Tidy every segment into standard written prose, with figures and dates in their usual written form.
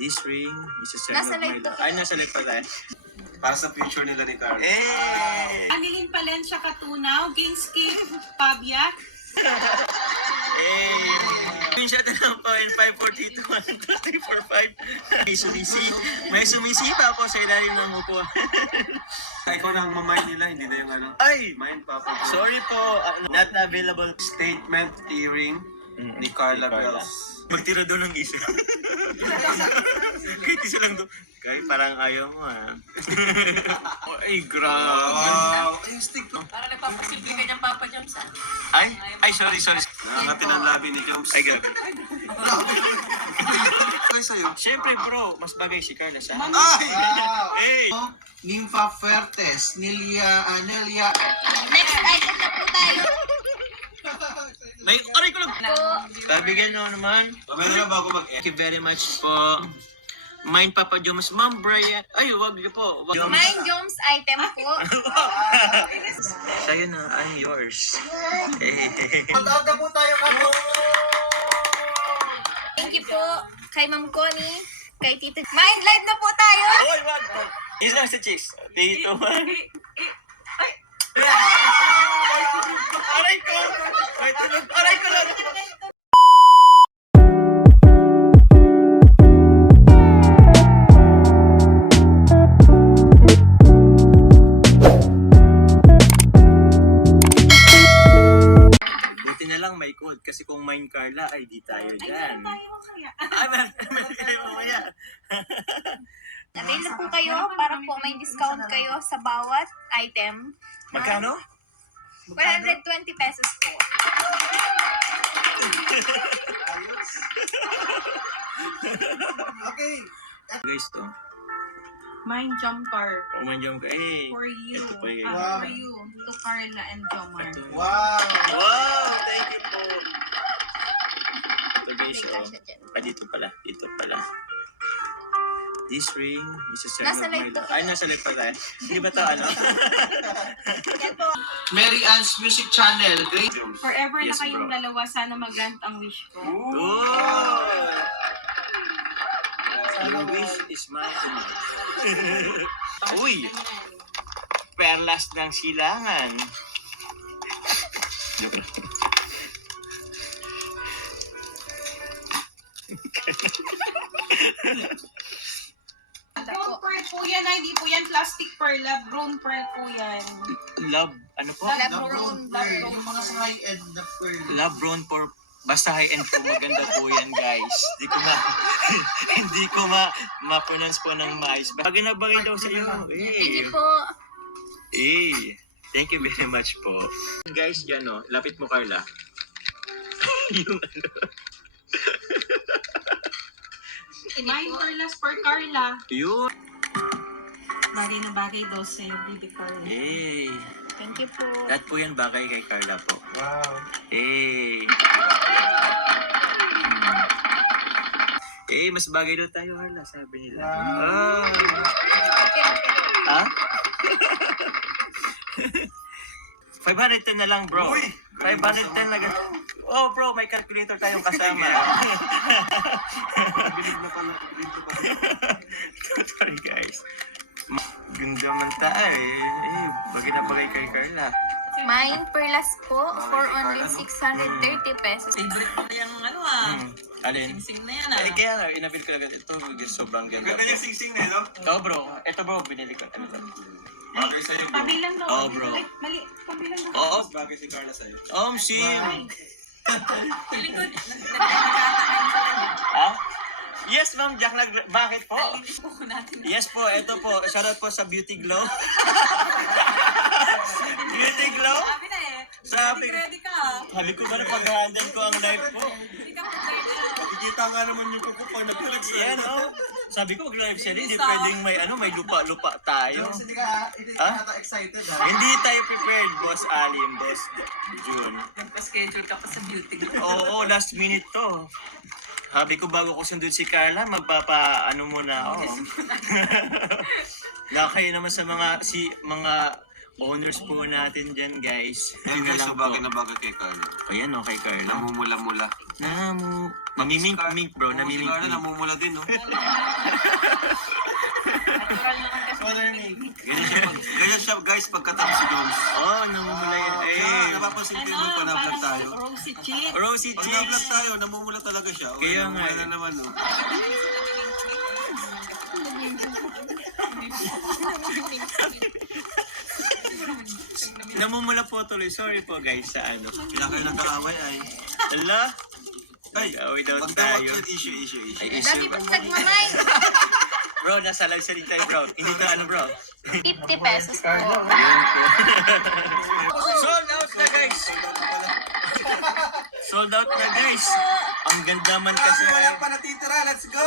This ring is a sign Nasa of my light to. life. Ay, nasa light pa tayo. Para sa future nila ni Carl. Anilin Palencia Katunaw, Gainscape, Pabia. Screenshot na lang po in 5, 4, 3, 2, 1, 2, 3, 4, 5. May sumisipa po sa ilalim ng upuan. Ikaw na ang mamind nila, hindi na yung ano. Ay! Mind, Papa. Sorry po, not available. Statement earring ni Carla Bells. Magtira daw ng isa. Kahit isa lang daw. Kahit parang ayaw mo Ay, grabe. Wow! Ay, stick. Para nagpapasimple ka niyang Papa Joms, ah. Ay, sorry. Nakangati ng labi ni Joms. Ay, grabe. Ay, sa'yo. Siyempre bro, mas bagay si Carla sa Ay! Hey! Nympha Fuertes, Nelia. Next item na po tayo. May aray ko lang. Po. Pabigyan nyo naman. Mamaya na lang bago mag-end. Thank you very much po. Mind Papa Joms, Ma'am Brian. Ay, wag niyo po. Wag Mind Joms item po. Sa'yo na, I'm yours. Mag-out na po tayo kamo. Thank you po kay Ma'am Connie, kay Tito. Mind live na po tayo. Oy, wag! Is lang sa chicks. Dito man. Aray ko! Wait, aray ko lang! Buti na lang may code kasi kung mine Carla ay di tayo dyan. Ay, meron kayo mamaya. Available po kayo para po may discount kayo sa bawat item. Magkano? 120 pesos po. Okay. Guys, to. Mind Jumper. Umanjong ka. Eh. For you. Ito pa yun. Wow. For you. To Carla and Jomar. Ito. Wow. Wow! Thank you po. Ito guys, May kasya dyan. dito pala. Dito pala. This ring is a sign Nasa of my light to. life. Ay, nasa light pa tayo. Hindi ba ito ano? Yan po. Mary Ann's Music Channel. Great. Forever Yes, na kayong bro. dalawa. Sana mag-grant ang wish ko. Oh! Your wish is my command. Uy! Perlas ng silangan. Brown pearl po yan. Hindi po yan plastic pearl. Brown pearl po yan. Love, ano po? Love Brown brown. pearl. Yung mga sa high-end na pearl. Love brown for basta high-end po, maganda po yan, guys. Hindi ko ma-pronounce po ng maayos. Bagay na bagay daw sa iyo. Thank you po. Thank you very much po. Guys, yan o. Lapit mo, Carla. Yung ano. Mind Carla's for Carla. Yun. Bagay na bagay daw sa'yo, baby Carla. Thank you po. Lahat po yan bagay kay Carla po. Wow. Mas bagay daw tayo, Carla, sabi nila. Wow. Ha? 510 na lang, bro. Uy! 510 na lang. Oh, bro, may calculator tayong kasama. Bilig na pala. Bilig na pala. Sorry, guys. Ganda man tayo bagay na bagay kay Carla. Mind Perlas po for only 630 pesos. Favorite ko na yung ano Alin? Sing na yan Kaya nga, inabil ko agad. Ito, sobrang ganda. Ganda yung sing-sing na yun, no? Oh, bro. Ito, bro, binili ko. Ano lang? Bagay sa'yo, bro. Pabilang daw. Oh, bro. Ay, mali. Pabilang daw. Oo, Mas bagay si Carla sa'yo. Sim. Feeling ko, nagkakatakan sila. Ha? Yes, ma'am. Jack, bakit po? Linis po natin. Yes po, ito po. Shoutout po sa Beauty Glow. Beauty Glow? Sabi na eh. Sabi, Ready ka. sabi ko ba na pag-handle ko ang live ko? Hindi ka prepared. Nakikita nga naman yung kuko pag nag-relax Yan, oh. Sabi ko, mag-live siya rin. Hindi pwedeng may lupa-lupa tayo. Jones, hindi ka ata excited ha? Hindi tayo prepared, Boss Alim, Boss June. Nagpa-schedule ka pa sa beauty. Oo, last minute to. Sabi ko bago ko sundod si Carla, magpapa-ano muna ako. Na kayo naman sa mga honors po natin dyan, guys. Yan guys, so bagay na bagay kay Carla. O yan, okay, Carla. Namumula-mula. Namimink, bro. Si Carla Namimink. namumula din, no? Natural naman kasi. Ganyan siya guys pagkatapos si Jones. Oh, namumula yan. Eh. Napapansin ko yung pa na-vlog tayo. Rosy cheek. Rosy Pag cheeks. na-vlog tayo, namumula talaga siya. O, Kaya nga namumula na eh. naman, no? Namumula po tuloy. Sorry po, guys, sa ano. Kaya kayo nagkaaway ay... Ala. Ay, Away daw magtawag tayo. yun, issue. Ay, Dami issue ba? pong nagmamay. Bro, nasa live sa tayo, bro. Hindi ka ano, bro. 50 pesos po. Ayun po. Sold out na, guys. Sold out na, guys. Ang ganda man kasi. Wala pa natitira, let's go!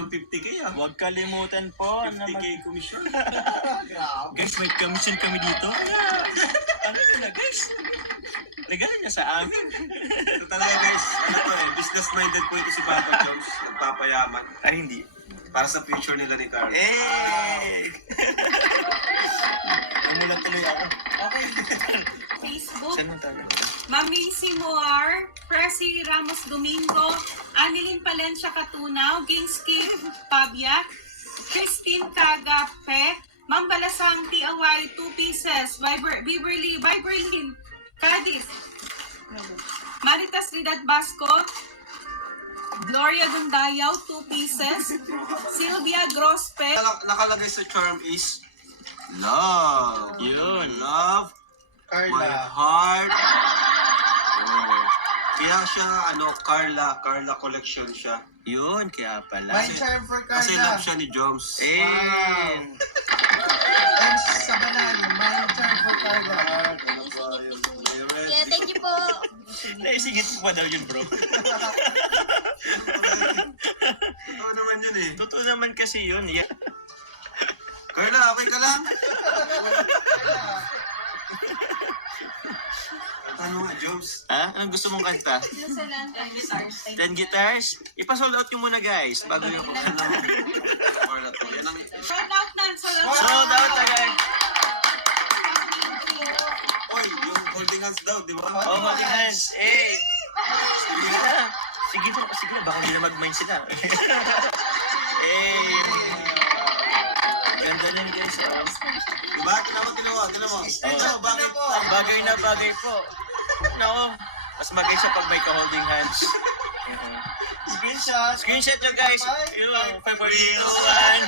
50k ah. Huwag kalimutan po na 50k commission. Guys, may commission kami dito. Ano na, guys? Regalan niya sa amin. Ito talaga guys, ano to eh, business-minded po ito si Papa Jones. Nagpapayaman. Ay, hindi. Para sa future nila ni Carl. Eh! Namulat tuloy ako. Facebook. Saan mo tayo? Mami Simoar, Presi Ramos Domingo, Anilin Palencia Katunaw, Gingsky Pabia, Christine Cagape, Ma'am Balasang Tiaway, 2 pieces, Biberly, Cadiz, Maritas Ridad Basco, Gloria Gundayaw, 2 pieces, Sylvia Grospe, Nakalagay sa charm is love. Yun. Love, my Carla. heart. Oh. Kaya siya, Carla collection siya. Yun, kaya pala. My charm for Carla. Kasi love siya ni Joms. Eh! And sa banan, my charm for Carla. Ano ba yun? Yeah, thank you po. Naisingit mo pa daw yun, bro. Totoo naman yun eh. Totoo naman kasi yun. Yeah. Carla, okay ka lang? Ano nga, Joms? Ha? Anong gusto mong kanta? 10 guitars? Ipa-sold out nyo muna, guys. Bago yung Carla to. Yan ang... sold out na, sold out agad. Oy, yung holding hands daw, di ba? Oh, holding hands. Eh! Sige na. Sige na. Baka hindi na mag-mind sila. Eh! Ganda nun, guys. Diba? Tinan mo. Ito, bakit? Bagay na bagay po. Nako. Mas magay siya pag may ka-holding hands. Screenshot. Screenshot nyo, guys. Yung 541.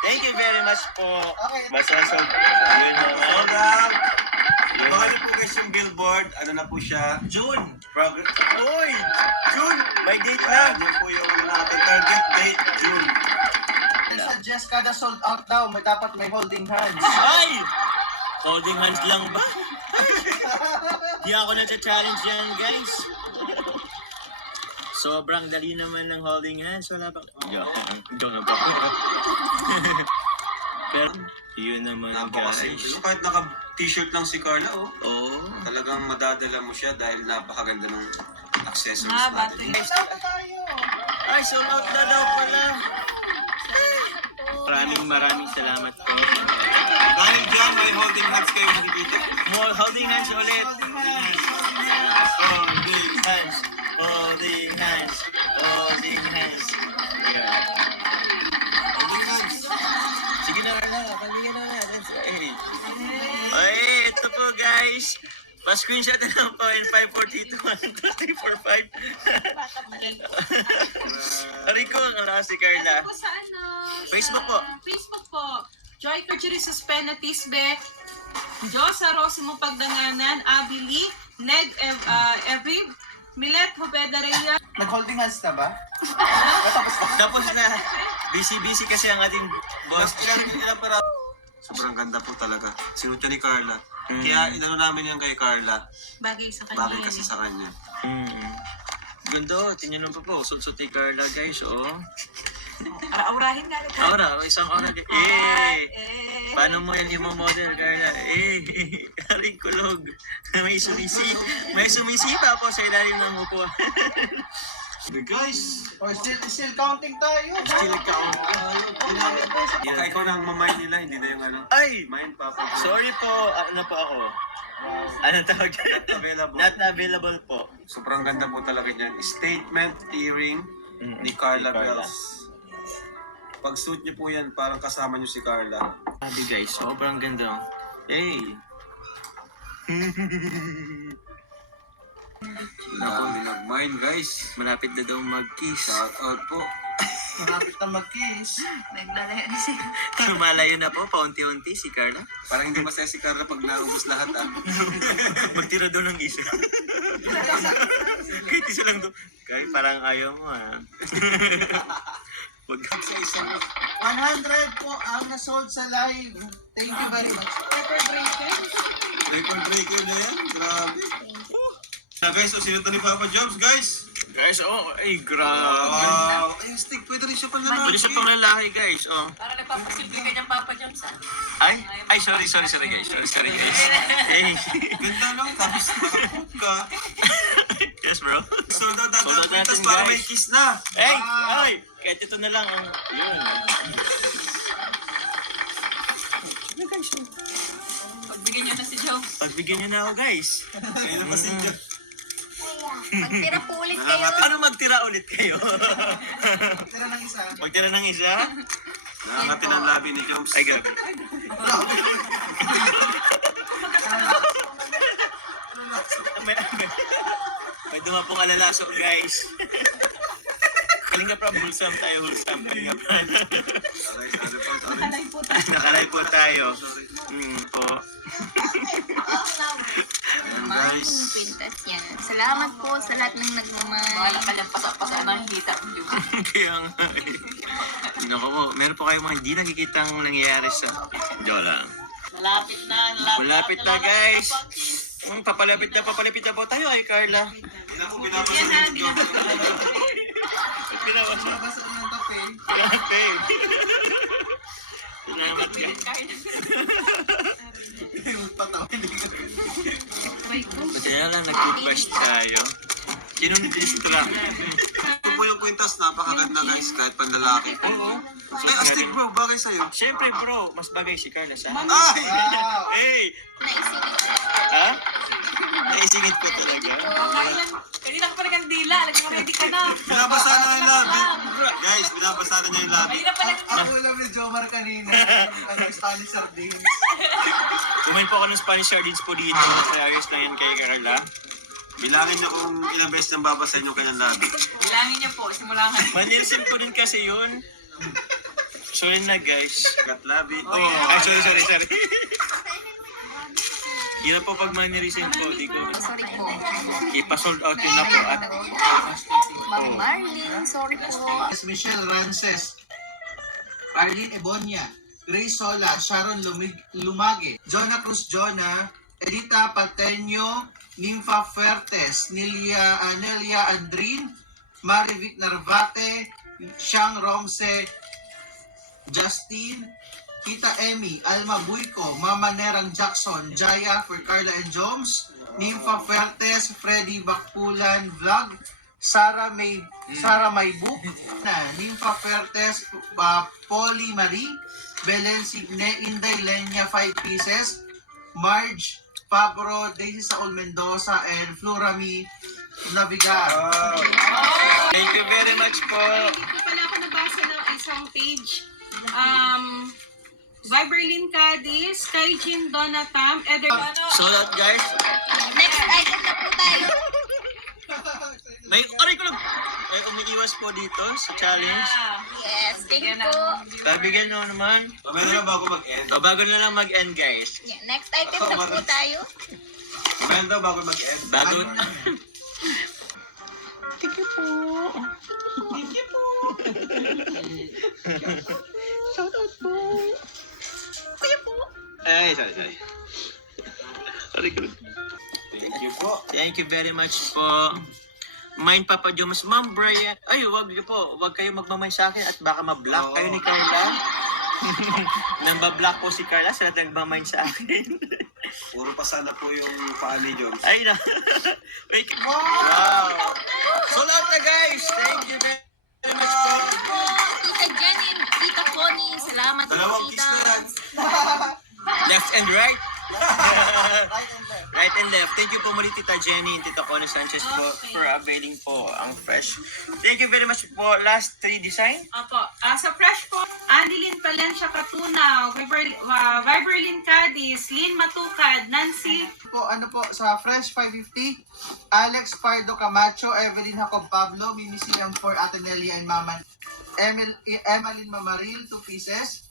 Thank you very much po. Okay. Basta sold. Yun naman. Sold out. Baka niyo po guys yung billboard. Ano na po siya? June. Progress. Uy! June! May date na. Yan po yung natin. Target date, June. Suggest kada sold out daw, dapat may holding hands. Ay! Holding hands lang ba? Di ako na-challenge yan, guys. Sobrang dali naman ng holding hands. Wala bang... Joke na ba? Pero, yun naman, Napakasimple. guys. Kahit naka-t-shirt lang si Carla, oh. Oo. Talagang madadala mo siya dahil napakaganda ng accessories battery. natin. Sold out tayo. Ay, sold out na daw pala. Maraming salamat po. Dahil dyan, may holding hands kayo nakikita. More holding hands ulit. Holding hands. Holding hands. Holding hands. Yeah. Holding hands. Sige na, paligyan na natin. Ay, ito po guys. Pa-screenshot na lang po in 542 1 2 3 4 5. Rico, wala si Carla. po sa ano? Facebook po. Facebook po. Joy Carchery Suspena Tisbe, Diyosa Rosimo Pagdanganan, Abili, Neg Evrib, Milet Hubeda Reyes. Nag-holding hands na ba? Tapos na. Busy kasi ang ating boss. Ilang para. Sobrang ganda po talaga. Sinuot niya ni Carla. Kaya inano namin yan kay Carla. Bagay sa kanya. Bagay kasi sa kanya. Ganda, tingnan mo po. Sulsot ni Carla guys, oh. Aurahin nga rin. Aura, isang aura. Eh! Paano mo yan yung model, Carla? Eh! Aring kulog. May sumisipa po sa ilalim ng upuan. Guys, Or still counting tayo. Still count. baka ikaw na ang mamind nila, hindi na yung ano. Ay! Mind, Papa. Sorry po, ano po ako? Ano tawag dyan? Not available. Not available po. Sobrang ganda po talaga niyan. Statement earring ni Carla Bells. Pag suit niyo po yan, parang kasama niyo si Carla. Sabi guys, sobrang ganda. Hey! Naku, nag-mind guys. Malapit na daw mag-kiss. Shout out po. Marapit na mag-kiss. Naglalayo na siya. Lumalayo na po, paunti-unti si Carla. Parang hindi masaya si Carla pag naubos lahat ah. Magtira daw ng isa. Kahit isa lang daw. Kahit parang ayaw mo ah. Wag ka. Sa isang 100 po ang nasold sa live. Thank you very much. record breaker na yan. Grabe. Guys, so sino to ni Papa Jobs, guys? Guys, oh, ay grabe. Wow. Ay, stick. Pwede rin siya pang lalaki. Pwede siya pang lalaki guys, oh. Para nagpapasimple ka niyang Papa Jones, ah. Ay, sorry guys. Sorry guys. Hey. Ganda lang. Tapos nakapot ka. Yes bro. Sold out Sold out natin. natin, Tapos para may guys. kiss na. Hey! Wow. Ay! Kahit ito na lang ang... Yun. Pagbigyan niyo na si Joe. Pagbigyan niyo na ako guys. Ayun na pa si Jobs. Magtira po ulit kayo. Ano magtira ulit kayo? Tira ng isa. Magtira ng isa? Nakangati ng labi ni Jobs. Ay, grabe. May dumapong alalaso guys. Kalinga pa, hulsam tayo. Kalinga pa. Sorry po. Nakalay po tayo. Po. Ayan guys. Pintas yan. Salamat po sa lahat ng nagmamahal. Bahala ka lang, pasa-pasa na nakikita ko. Kaya nga eh. Naku po, meron po kayong mga hindi nakikitang nangyayari sa... Joke lang. Malapit na guys. Papalapit na po tayo ay Carla. Hindi na po binabasa ni Jobs. Pinabasa. Basta ng kape. Grabe. Salamat ka. Buti na lang nag-toothbrush tayo. Sinun-distract. Ito po yung kwintas. Napakaganda guys. Kahit panlalaki. Oo. Ay, astig bro. Bagay sa'yo. Siyempre bro, mas bagay si Carla sa akin. Ay! Wow. Hey! Naisingit. Ha? Naisingit ko talaga. Kanina ka pa nagkandila. Nag-ready ka na. Binabasa na yung labi. Guys, binabasa na niya yung labi. Kanina pa Ako ulam ni Jomar kanina. Ano, Spanish sardines. Kumain po ako ng Spanish sardines po dito. Kaya ayos lang yan kay Carla. Bilangin niyo kung ilang beses nang babasahin yung kanyang labi. Bilangin niyo po. Simula nga. Manilsim ko din kasi yun. Sorry na guys. Kat labi. Oh, ay sorry. Yun na po pag manilisim ko, di ko. Sorry po. Ipa-sold out yun na po at Ma'am Marlene, sorry po. Michelle Rances. Arlene Ebonia. Grace Sola. Sharon Lumage. Jonah Cruz Jonah. Edita Pateño. Nympha Fuertes. Nelia Andrin. Marivic Narvate. Shang Romse. Justin. Tita Emmy, Alma Buico, Mama Nerang Jackson, Jaya for Carla and Joms, Nympha Fuertes, Freddy Bakpulan Vlog, Sarah Maybuk, Nympha Fuertes, Polly Marie, Belen Signe, Inday Lenya 5 pieces, Marge, Pabro, Daisy Saul Mendoza, and Florami Navigar. thank you very much po. Dito pala ako nabasa ng isang page. Viberlin Cadiz, Kaijin Donatam, Sold out guys. Next item na po tayo. May, aray ko lang. May umiiwas po dito sa challenge. Yes, thank you po. Pabigyan nyo naman. Mamaya na lang bago mag-end. O, bago na lang mag-end guys. Yeah, next item na po tayo. Mamaya daw bago mag-end. Bago. Ay, sorry. Sorry ko lang. Thank you po. Thank you very much po. Mind Papa Jomas, Ma'am Brian. Ay, wag niyo po. Wag kayo magmamay sa akin at baka ma-block kayo ni Carla. Nambablock po si Carla, sila nagmamind sa akin. Puro pa sana po yung paa ni Jones. Ay na. Wait. Wow. Sold out na guys. Thank you very much po. Tita Jenny and Tita Connie, salamat po, Dalawang kiss tita. na yan. Left and right. Right and left. Right and left. Thank you po muli Tita Jenny and Tita Connie Sanchez po for availing po ang fresh. Thank you very much po. Last 3 design. Opo. Sa fresh po, Annalyn Palencia Katunaw, Viberlin Cadiz, Lynn Matukad, Nancy Po, ano po, sa Fresh 550, Alex Pardo Camacho, Evelyn Jacob Pablo, Mimi Silang for Atenelia and Maman, Emeline Mamaril, 2 pieces,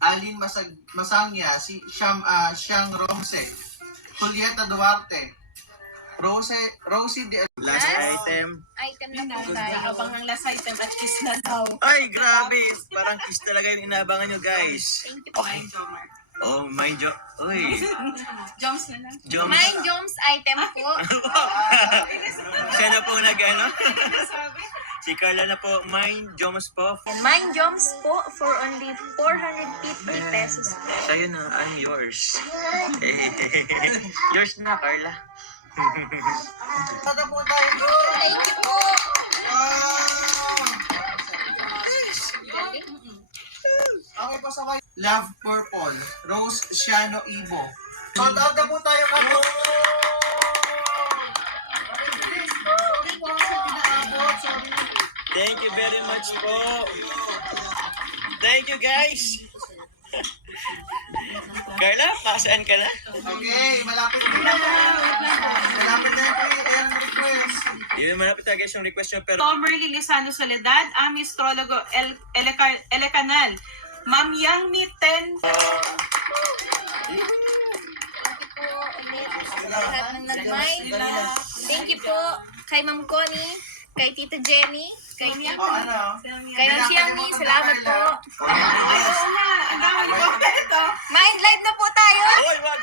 Alin Masangya, si Siang Romse, Julieta Duarte, Rosie de Last Last. item. Item na po tayo. Abang ang last item at kiss na daw. Ay, grabe. Parang kiss talaga yung inaabangan nyo guys. Thank you po. Mind Jomar. Oh, mind you. Uy. Joms na lang. Joms. Mind Joms item po. Siya na po nag-ano. Sabi? Si Carla na po. Mind Joms po. And Mind Joms po for only 450 pesos po. Sa'yo na. I'm yours. Yours na, Carla. Tada po tayo. Thank you po. Okay po sa white. Love Purple, Rose Shiano Ibo. Sold out na po tayo kamo. Sorry po sa pinaabot. Sorry. Thank you very much po. Thank you guys. Carla, makasaan ka na? Okay, malapit na. Malapit na yung request. Hindi mo malapit na guys yung request nyo pero Tomerly Lizano Soledad, Ami Astrologo Elecanal, Ma'am Yang Miten, Thank you po ulit sa lahat ng nag-mind. Thank you po kay Ma'am Connie, kay Tita Jenny, kay Tita Ano? Kay Ma'am Xiangmi, salamat po. ay oo nga, ang dami niyo po ito. Mind live na po tayo. Oy, wag!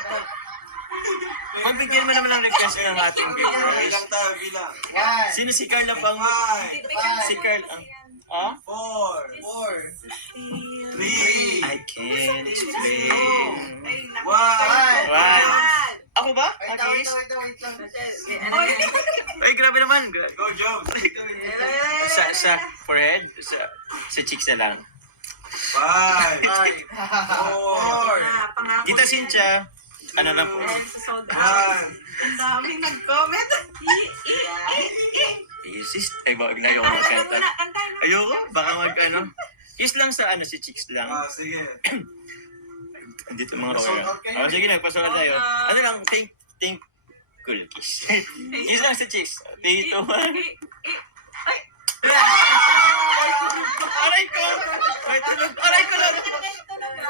Magbigyan mo naman ng request ng ating viewers. Bilang tayo, bilang. 1, Sino si Carla pang... 5, Si Carla ang... Ah? 4, 4, 3, I can't explain. 1. One. Ako ba? wait lang. Ay, grabe naman. Go, Jones. Sa forehead? Sa cheeks na lang. 5, 5, 4, Kita Cynthia, ano lang po? 1. Ang dami nag-comment. Isis, ay wag na ayoko magkanta. Ayoko, baka mag ano. Kiss lang sa ano, si cheeks lang. Sige. Andito mga Sold roya. out kayo. Oh, sige, nagpasola tayo. Ano lang, think, cool kiss. Kiss lang sa cheeks. 3, 2, 1. Aray ko! May tunog. Aray ko lang!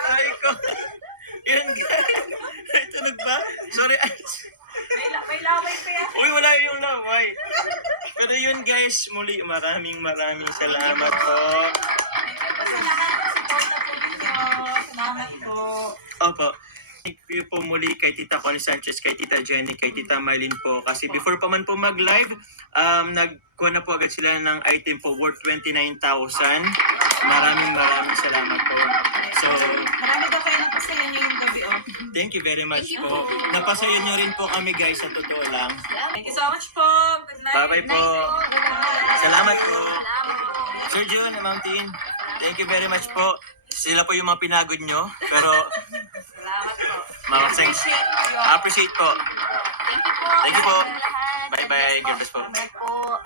Aray ko! Yun, may tunog ba? Sorry, May laway pa yan. uy, wala yung laway. Pero yun guys, muli maraming salamat po. Sa lahat ng suporta po ninyo. Salamat po. Opo. Thank you po muli kay Tita Connie Sanchez, kay Tita Jenny, kay Tita Mylene po. Kasi before pa man po mag-live, nagkuha na po agad sila ng item po worth 29,000. Maraming salamat po. So, Marami daw kayo napasaya niyo yung gabi, oh. thank you very much po. Napasaya nyo rin po kami guys, sa totoo lang. Thank you so much po. Good night. Bye-bye po. Salamat po. Sir June, Mountain, thank you very much po. Sila po yung mga pinagod nyo, pero Salamat po. mamasang appreciate po. Thank you po. Bye-bye. God bless po. Po.